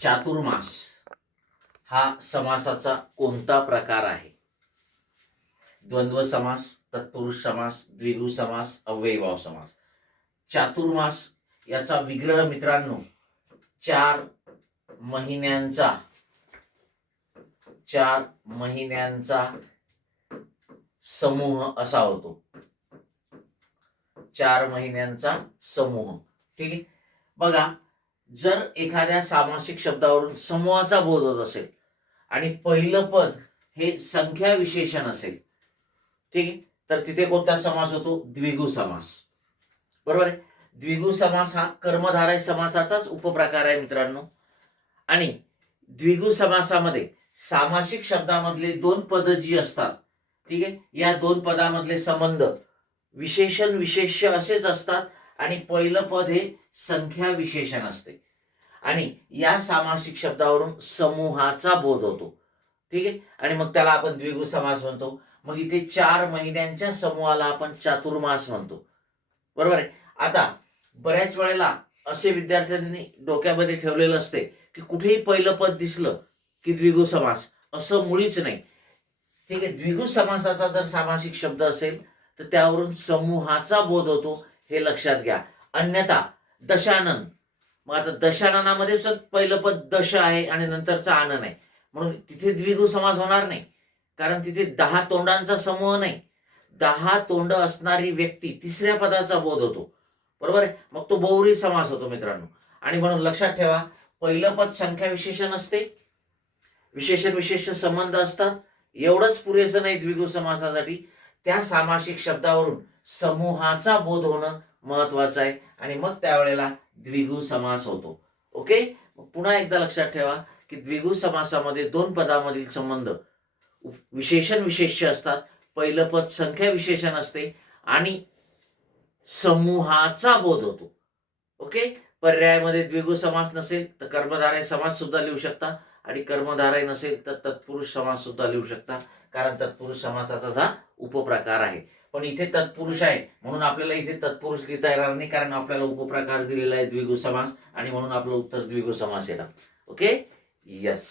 चातुर्मास हा समासाचा कोणता प्रकार आहे? द्वंद्व समास, तत्पुरुष समास, द्विगु समास, अव्ययीभाव समास. चातुर्मास याचा विग्रह मित्रांनो 4 महिन्यांचा समूह असा होतो. 4 महिन्यांचा समूह. ठीक आहे. बघा, जर एखाद्या सामासिक शब्दावरून समूहाचा बोध होत असेल आणि पहिलं पद हे संख्या विशेषण असेल, ठीक आहे, तर तिथे कोणता समास होतो? द्विगु समास. बरोबर आहे. द्विगु समास हा कर्मधारय समासाचाच उपप्रकार आहे मित्रांनो. आणि द्विगु समासामध्ये सामासिक शब्दामधले 2 पद जी असतात, ठीक आहे, या 2 पदामधले संबंध विशेषण विशेष्य असेच असतात आणि पहिलं पद हे संख्या विशेषण असते आणि या सामासिक शब्दावरून समूहाचा बोध होतो. ठीक आहे. आणि मग त्याला आपण द्विगु समास म्हणतो. मग इथे 4 महिन्यांच्या समूहाला आपण चातुर्मास म्हणतो. बरोबर आहे. आता बऱ्याच वेळेला असे विद्यार्थ्यांनी डोक्यामध्ये ठेवलेलं असते की कुठेही पहिलं पद दिसलं की द्विगु समास, असं मुळीच नाही. ठीक आहे. द्विगु समासाचा जर सामासिक शब्द असेल तर त्यावरून समूहाचा बोध होतो, हे लक्षात घ्या. अन्यथा दशानन, मग आता दशाननामध्ये पहिलं पद दश आहे आणि नंतरचा आनन आहे, म्हणून तिथे द्विगु समास होणार नाही, कारण तिथे 10 तोंडांचा समूह नाही. 10 तोंड असणारी व्यक्ती तिसऱ्या पदाचा बोध होतो. बरोबर आहे. मग तो बहुव्रीही समास होतो मित्रांनो. आणि म्हणून लक्षात ठेवा, पहिलं पद संख्या विशेषण असते, विशेषण विशेष संबंध असतात. एवढंच पुरेसं नाही द्विगु समासासाठी, त्या सामासिक शब्दावरून समूहाचा बोध होणं महत्वाचं आहे आणि मग त्यावेळेला द्विगु समास होतो. ओके. पुन्हा एकदा लक्षात ठेवा की द्विगु समासामध्ये 2 पदामधील संबंध विशेषण विशेष्य असतात. पहिलं पद संख्या विशेषण असते आणि समूहाचा बोध होतो. ओके. पर्यायामध्ये द्विगु समास नसेल तर कर्मधारय समास सुद्धा लिहू शकता आणि कर्मधारय नसेल तर तत्पुरुष समास सुद्धा लिहू शकता, कारण तत्पुरुष समासाचा हा उपप्रकार आहे. पण इथे तत्पुरुष आहे म्हणून आपल्याला इथे तत्पुरुष लिहिता येणार नाही, कारण आपल्याला उपप्रकार दिलेला आहे द्विगु समास आणि म्हणून आपलं उत्तर द्विगु समास येणार. ओके. यस.